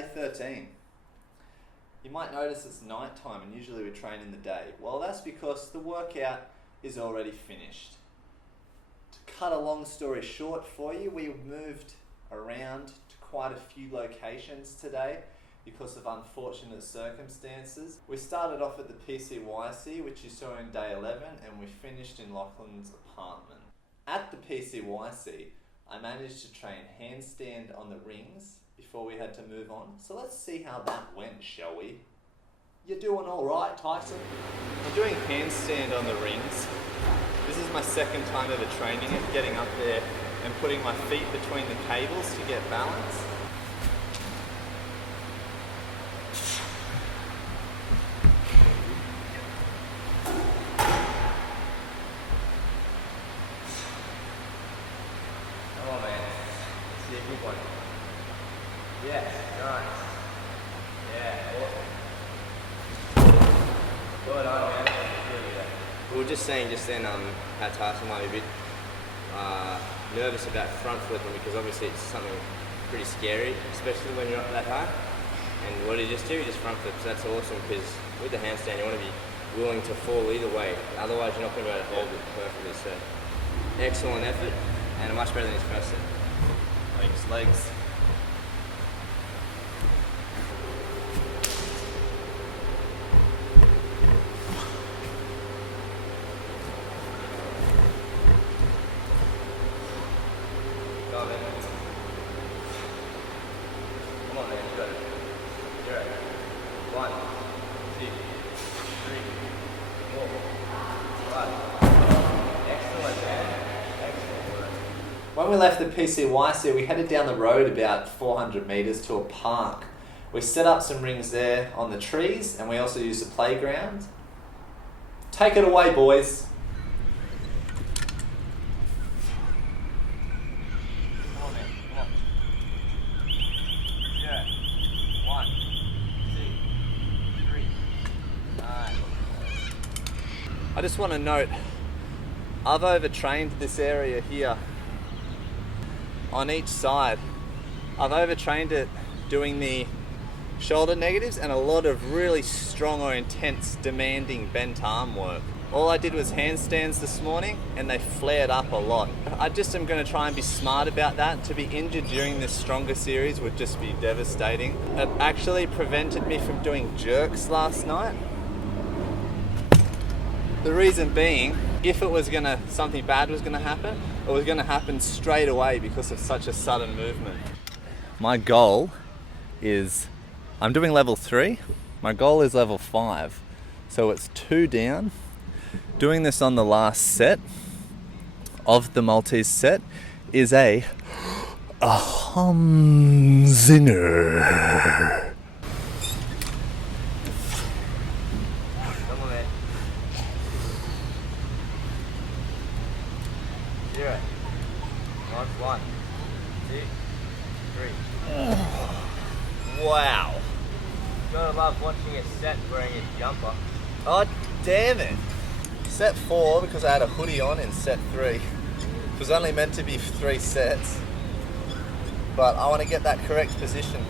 day 13. You might notice it's night time and usually we train in the day. Well, that's because the workout is already finished. To cut a long story short for you, we moved around to quite a few locations today because of unfortunate circumstances. We started off at the PCYC, which you saw in day 11, and we finished in Lachlan's apartment. At the PCYC, I managed to train handstand on the rings before we had to move on. So let's see how that went, shall we? You're doing all right, Tyson. I'm doing handstand on the rings. This is my second time ever training it, getting up there and putting my feet between the cables to get balance. Come on, man. Let's see a good one. Yeah, nice. Yeah, awesome. Good on, man. We were just saying just then how Tyson might be a bit nervous about front flipping because obviously it's something pretty scary, especially when you're up that high. And what did he just do? He just front flips. That's awesome because with the handstand you want to be willing to fall either way. Otherwise you're not going to be able to hold it perfectly. So excellent effort and much better than his first set. Legs, legs. Come on, man, you got it. You're right. 1, 2, 3, 4, 5. Excellent, man. Excellent work. When we left the PCYC, we headed down the road about 400 metres to a park. We set up some rings there on the trees, and we also used the playground. Take it away, boys. I just want to note, I've overtrained this area here on each side. I've overtrained it doing the shoulder negatives and a lot of really strong or intense demanding bent arm work. All I did was handstands this morning and they flared up a lot. I just am going to try and be smart about that. To be injured during this stronger series would just be devastating. It actually prevented me from doing jerks last night. The reason being, if it was something bad was gonna happen, it was gonna happen straight away because of such a sudden movement. My goal is, I'm doing level 3, my goal is level 5. So it's 2 down. Doing this on the last set of the Maltese set is a zinger. Zero. 1, 2, 3. Wow. Gotta love watching a set wearing a jumper. Oh, damn it. Set 4, because I had a hoodie on in set 3. It was only meant to be 3 sets. But I want to get that correct position.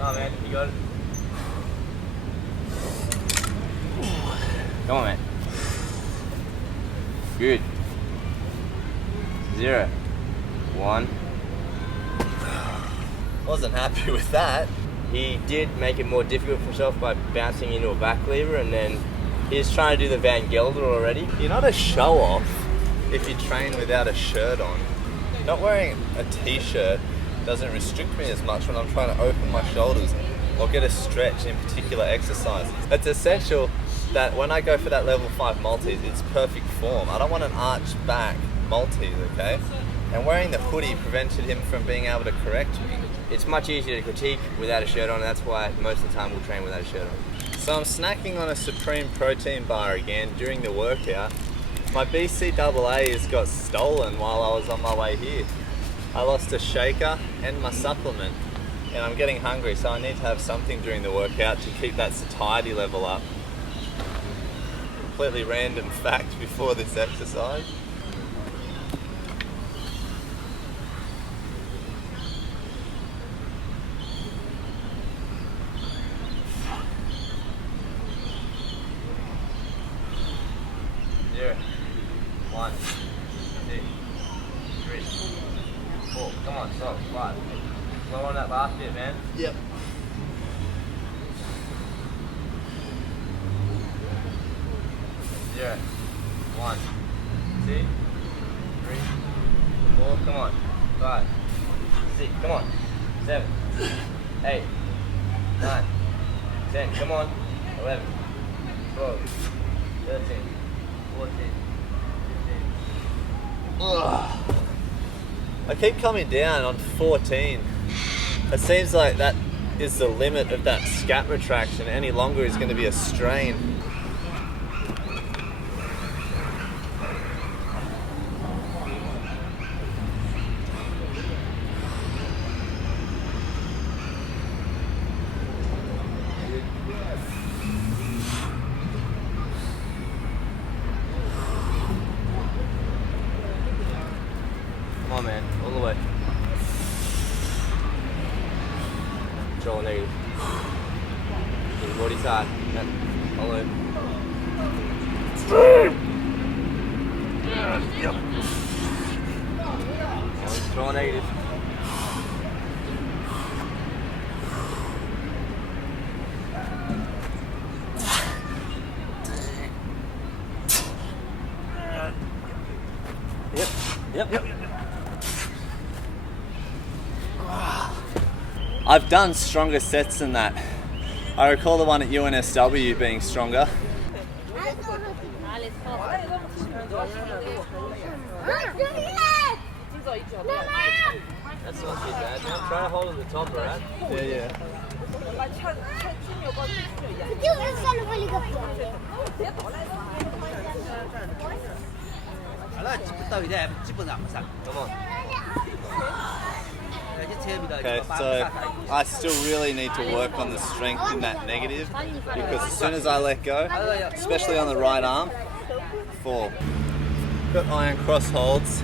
Oh man, you got it. Come on, man. Good. 0, 1. Wasn't happy with that. He did make it more difficult for himself by bouncing into a back lever, and then he's trying to do the Van Gelder already. You're not a show-off if you train without a shirt on. Not wearing a t-shirt doesn't restrict me as much when I'm trying to open my shoulders or get a stretch in particular exercises. It's essential that when I go for that level 5 Maltese, it's perfect form. I don't want an arched back Maltese, okay? And wearing the hoodie prevented him from being able to correct me. It's much easier to critique without a shirt on, and that's why most of the time we'll train without a shirt on. So I'm snacking on a Supreme protein bar again during the workout. My BCAAs got stolen while I was on my way here. I lost a shaker and my supplement, and I'm getting hungry, so I need to have something during the workout to keep that satiety level up. Completely random fact before this exercise. 1, 2, 3, 4. Come on, stop. 5. Slow on that last bit, man. Yep. 0, 1, 2, 3, 4. Come on. 5, 6. Come on. 7, 8, 9, 10. Come on. 11, 12, 13, 14, 15. Ugh. I keep coming down on 14. It seems like that is the limit of that scap retraction. Any longer is going to be a strain. Come on, man, all the way. Control negative. Get your body tight. Yeah. Follow it. Yep. Control negative. Yep. I've done stronger sets than that. I recall the one at UNSW being stronger. That's not too bad. Now try to hold at the top, right? Yeah. Come on. Okay, so I still really need to work on the strength in that negative, because as soon as I let go, especially on the right arm, fall. Got iron cross holds.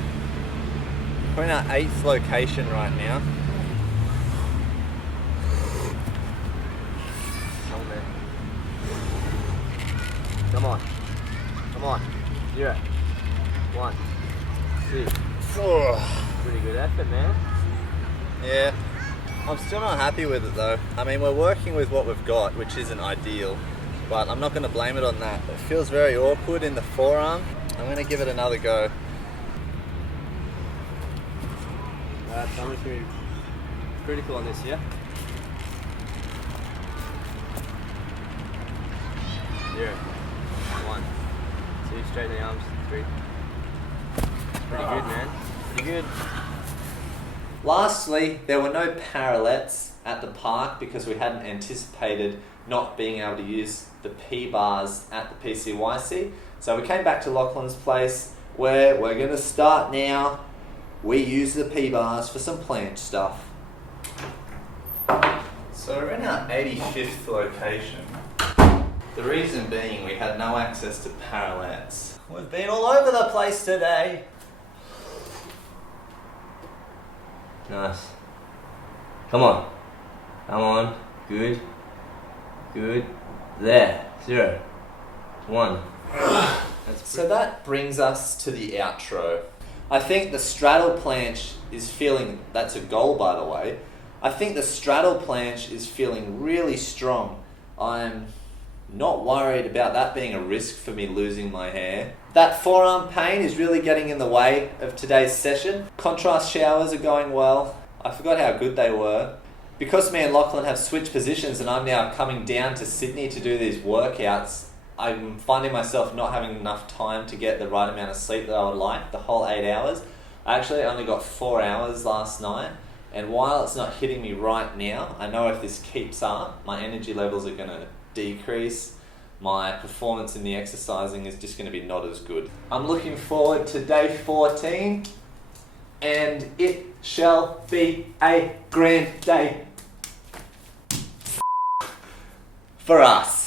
We're in our 8th location right now. Come on. Come on. 0, 1, 2. Pretty good effort, man. Yeah, I'm still not happy with it though. I mean, we're working with what we've got, which isn't ideal, but I'm not going to blame it on that. It feels very awkward in the forearm. I'm going to give it another go. Tell me if you're critical on this, yeah? 0, 1, 2, straighten the arms, 3. Pretty good, man. Pretty good. Lastly, there were no parallettes at the park because we hadn't anticipated not being able to use the P-bars at the PCYC. So we came back to Lachlan's place where we're going to start now. We use the P-bars for some planche stuff. So we're in our 85th location. The reason being we had no access to parallettes. We've been all over the place today. Nice. Come on. Come on. Good. Good. There. 0, 1. So that brings us to the outro. I think the straddle planche is feeling, that's a goal by the way, I think the straddle planche is feeling really strong. I'm not worried about that being a risk for me losing my hair. That forearm pain is really getting in the way of today's session. Contrast showers are going well. I forgot how good they were. Because me and Lachlan have switched positions and I'm now coming down to Sydney to do these workouts, I'm finding myself not having enough time to get the right amount of sleep that I would like, the whole 8 hours. I actually only got 4 hours last night, and while it's not hitting me right now, I know if this keeps up, my energy levels are going to decrease. My performance in the exercising is just going to be not as good. I'm looking forward to day 14, and it shall be a grand day for us.